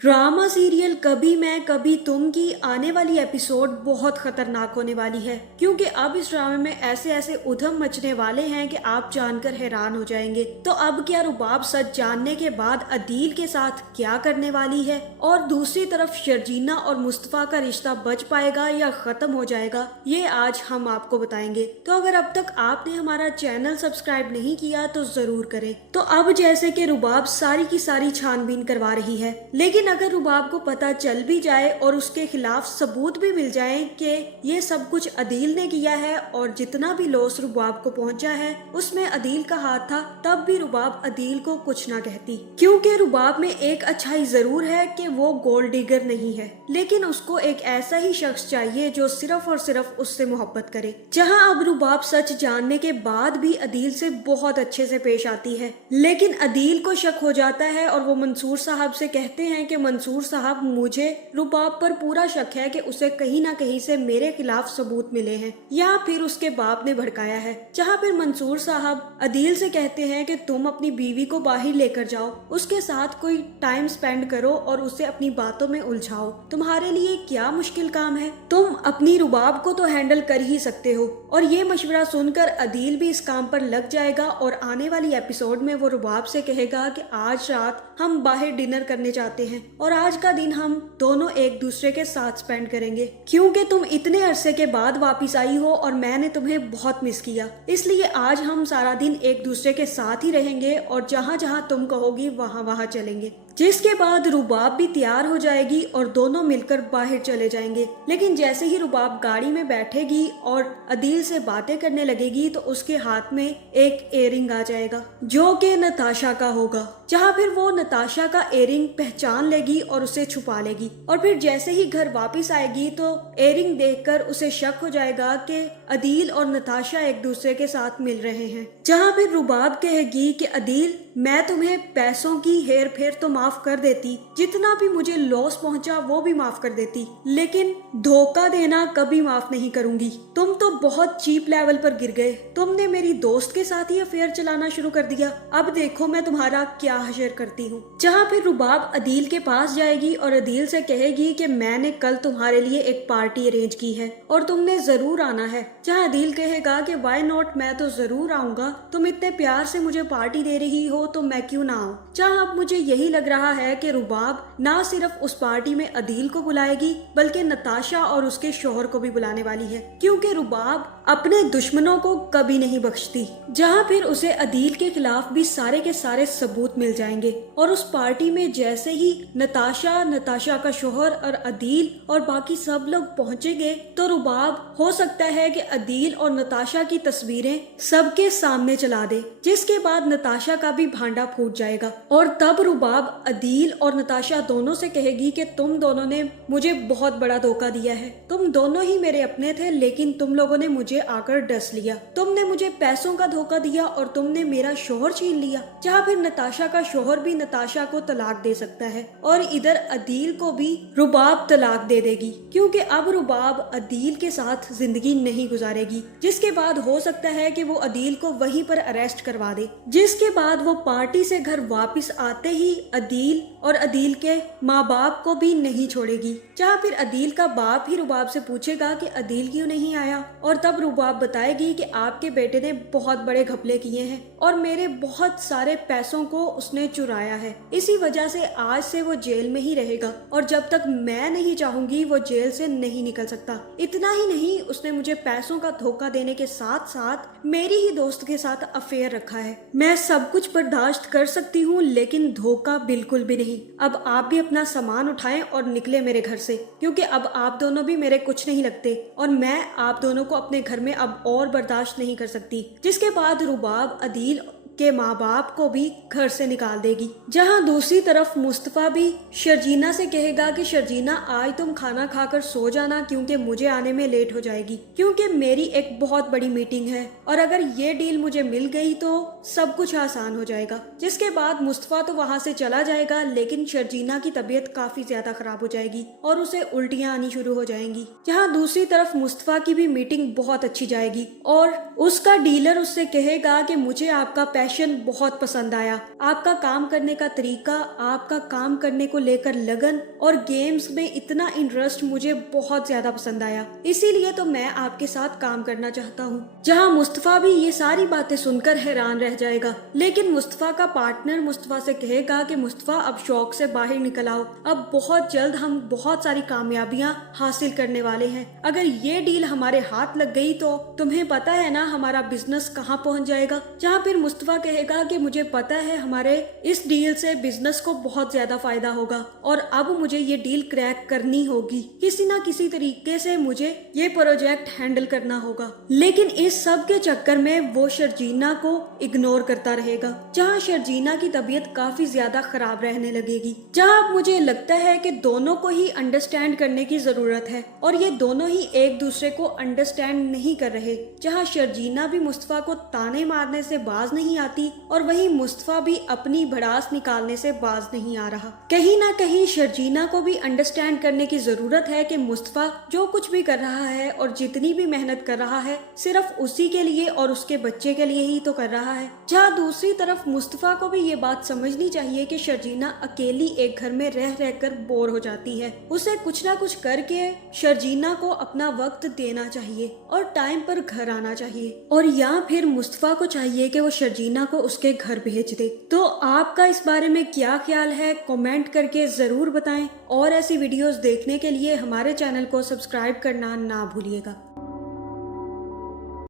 Drama serial कभी मैं कभी तुम की आने वाली एपिसोड बहुत खतरनाक होने वाली है, क्योंकि अब इस ड्रामे में ऐसे ऐसे उधम मचने वाले हैं कि आप जानकर हैरान हो जाएंगे। तो अब क्या रुबाब सच जानने के बाद अदील के साथ क्या करने वाली है, और दूसरी तरफ शर्जीना और मुस्तफा का रिश्ता बच पाएगा या खत्म हो जाएगा, ये आज हम आपको बताएंगे। तो अगर अब तक आपने हमारा चैनल सब्सक्राइब नहीं किया तो जरूर करें। तो अब जैसे कि रुबाब सारी की सारी छानबीन करवा रही है, लेकिन अगर रुबाब को पता चल भी जाए और उसके खिलाफ सबूत भी मिल जाए कि ये सब कुछ अदील ने किया है और जितना भी लॉस रुबाब को पहुंचा है उसमें अदील का हाथ था, तब भी रुबाब अदील को कुछ ना कहती, क्योंकि रुबाब में एक अच्छाई जरूर है कि वो गोल्ड डिगर नहीं है, लेकिन उसको एक ऐसा ही शख्स चाहिए जो सिर्फ और सिर्फ उससे मोहब्बत करे। जहां अब रुबाब सच जानने के बाद भी अदील से बहुत अच्छे से पेश आती है, लेकिन अदील को शक हो जाता है और वो मंसूर साहब से कहते हैं कि मंसूर साहब, मुझे रुबाब पर पूरा शक है कि उसे कहीं ना कहीं से मेरे खिलाफ सबूत मिले हैं या फिर उसके बाप ने भड़काया है। जहां फिर मंसूर साहब अदील से कहते हैं कि तुम अपनी बीवी को बाहर लेकर जाओ, उसके साथ कोई टाइम स्पेंड करो और उसे अपनी बातों में उलझाओ। तुम्हारे लिए क्या मुश्किल काम है, तुम अपनी रुबाब को तो हैंडल कर ही सकते हो। और ये मशवरा सुनकर अदील भी इस काम पर लग जाएगा और आने वाली एपिसोड में वो रुबाब से कहेगा कि आज रात हम बाहर डिनर करने जाते हैं और आज का दिन हम दोनों एक दूसरे के साथ स्पेंड करेंगे, क्योंकि तुम इतने अरसे के बाद वापिस आई हो और मैंने तुम्हें बहुत मिस किया, इसलिए आज हम सारा दिन एक दूसरे के साथ ही रहेंगे और जहाँ जहाँ तुम कहोगी वहाँ वहाँ चलेंगे। जिसके बाद रुबाब भी तैयार हो जाएगी और दोनों मिलकर बाहर चले जाएंगे। लेकिन जैसे ही रुबाब गाड़ी में बैठेगी और अदील से बातें करने लगेगी तो उसके हाथ में एक इयररिंग आ जाएगा जो कि नताशा का होगा। जहाँ फिर वो नताशा का इयररिंग पहचान लेगी और उसे छुपा लेगी, और फिर जैसे ही घर वापस आएगी तो इयररिंग देखकर उसे शक हो जाएगा कि अदील और नताशा एक दूसरे के साथ मिल रहे हैं। जहाँ फिर रुबाब कहेगी कि अदील, मैं तुम्हें पैसों की हेर फेर तो माफ कर देती, जितना भी मुझे लॉस पहुंचा वो भी माफ कर देती, लेकिन धोखा देना कभी माफ नहीं करूंगी। तुम तो बहुत चीप लेवल पर गिर गए, तुमने मेरी दोस्त के साथ ही अफेयर चलाना शुरू कर दिया, अब देखो मैं तुम्हारा क्या हशर करती हूँ। जहाँ फिर रुबाब अदील के पास जाएगी और अदील से कहेगी कि मैंने कल तुम्हारे लिए एक पार्टी अरेंज की है और तुमने जरूर आना है। जहाँ अदील कहेगा कि वाई नॉट, मैं तो जरूर आऊंगा, तुम इतने प्यार से मुझे पार्टी दे रही हो तो मैं क्यों ना आऊं। जहाँ अब मुझे यही लग रहा है कि रुबाब ना सिर्फ उस पार्टी में अदील को बुलाएगी बल्कि नताशा और उसके शोहर को भी बुलाने वाली है, क्योंकि रुबाब अपने दुश्मनों को कभी नहीं बख्शती। जहाँ फिर उसे अदील के खिलाफ भी सारे के सारे सबूत मिल जाएंगे और उस पार्टी में जैसे ही नताशा, नताशा का शोहर और अदील और बाकी सब लोग पहुंचेंगे तो रुबाब हो सकता है कि अदील और नताशा की तस्वीरें सबके सामने चला दे, जिसके बाद नताशा का भी भांडा फूट जाएगा और तब रुबाब अदील और नताशा दोनों से कहेगी कि तुम दोनों ने मुझे बहुत बड़ा धोखा दिया है, तुम दोनों ही मेरे अपने थे लेकिन तुम लोगों ने मुझे आकर डस लिया, तुमने मुझे पैसों का धोखा दिया और तुमने मेरा शोहर छीन लिया। जहाँ फिर नताशा का शोहर भी नताशा को तलाक दे सकता है और इधर अदील को भी रुबाब तलाक दे देगी, क्योंकि अब रुबाब अदील के साथ जिंदगी नहीं गुजारेगी। जिसके बाद हो सकता है कि वो अदील को वहीं पर अरेस्ट करवा दे, जिसके बाद वो पार्टी से घर वापस आते ही अदील और अदील के माँ बाप को भी नहीं छोड़ेगी। जहाँ फिर अदील का बाप ही रुबाब से पूछेगा कि अदील क्यों नहीं आया, और तब रुबाब बताएगी कि आपके बेटे ने बहुत बड़े घपले किए हैं और मेरे बहुत सारे पैसों को उसने चुराया है, इसी वजह से आज से वो जेल में ही रहेगा और जब तक मैं नहीं चाहूंगी वो जेल से नहीं निकल सकता। इतना ही नहीं, उसने मुझे पैसों का धोखा देने के साथ साथ मेरी ही दोस्त के साथ अफेयर रखा है। मैं सब कुछ बर्दाश्त कर सकती हूँ लेकिन धोखा बिल्कुल भी नहीं। अब आप भी अपना सामान उठाएं और निकले मेरे घर से, क्योंकि अब आप दोनों भी मेरे कुछ नहीं लगते और मैं आप दोनों को अपने घर में अब और बर्दाश्त नहीं कर सकती। जिसके बाद रुबाब अदील के माँ बाप को भी घर से निकाल देगी। जहाँ दूसरी तरफ मुस्तफा भी शर्जीना से कहेगा कि शर्जीना, आज तुम खाना खाकर सो जाना क्योंकि मुझे आने में लेट हो जाएगी, क्योंकि मेरी एक बहुत बड़ी मीटिंग है और अगर ये डील मुझे मिल गई तो सब कुछ आसान हो जाएगा। जिसके बाद मुस्तफा तो वहाँ से चला जाएगा, लेकिन शर्जीना की तबीयत काफी ज्यादा खराब हो जाएगी और उसे उल्टियाँ आनी शुरू हो जाएंगी। जहाँ दूसरी तरफ मुस्तफा की भी मीटिंग बहुत अच्छी जाएगी और उसका डीलर उससे कहेगा कि मुझे आपका पैशन बहुत पसंद आया। आपका काम करने का तरीका, आपका काम करने को लेकर लगन और गेम्स में इतना इंटरेस्ट मुझे बहुत ज्यादा पसंद आया। इसीलिए तो मैं आपके साथ काम करना चाहता हूँ। जहाँ मुस्तफा भी ये सारी बातें सुनकर हैरान रह जाएगा, लेकिन मुस्तफा का पार्टनर मुस्तफा से कहेगा कि मुस्तफा अब शौक से बाहर निकल आओ, अब बहुत जल्द हम बहुत सारी कामयाबियां हासिल करने वाले हैं। अगर ये डील हमारे हाथ लग गई तो तुम्हें पता है ना हमारा बिजनेस कहाँ पहुँच जाएगा। जहाँ फिर मुस्तफा कहेगा कि मुझे पता है हमारे इस डील से बिजनेस को बहुत ज्यादा फायदा होगा और अब मुझे ये डील क्रैक करनी होगी, किसी ना किसी तरीके से मुझे ये प्रोजेक्ट हैंडल करना होगा। लेकिन इस सब के चक्कर में वो शर्जीना को इग्नोर करता रहेगा, जहाँ शर्जीना की तबीयत काफी ज्यादा खराब रहने लगेगी। जहाँ अब मुझे लगता है कि दोनों को ही अंडरस्टैंड करने की जरूरत है और ये दोनों ही एक दूसरे को अंडरस्टैंड नहीं कर रहे। जहाँ शर्जीना भी मुस्तफा को ताने मारने से बाज नहीं आती और वहीं मुस्तफा भी अपनी भड़ास निकालने से बाज नहीं आ रहा। कहीं ना कहीं शर्जीना को भी अंडरस्टैंड करने की जरूरत है कि मुस्तफा जो कुछ भी कर रहा है और जितनी भी मेहनत कर रहा है सिर्फ उसी के लिए और उसके बच्चे के लिए ही तो कर रहा है। जहाँ दूसरी तरफ मुस्तफा को भी ये बात समझनी चाहिए कि शर्जीना अकेली एक घर में रह रहकर बोर हो जाती है। उसे कुछ ना कुछ करके शर्जीना को अपना वक्त देना चाहिए और टाइम पर घर आना चाहिए, और या फिर मुस्तफा को चाहिए कि वो शर्जीना को उसके घर भेज दे। तो आपका इस बारे में क्या ख्याल है, कमेंट करके जरूर बताएं और ऐसी वीडियोस देखने के लिए हमारे चैनल को सब्सक्राइब करना ना भूलिएगा।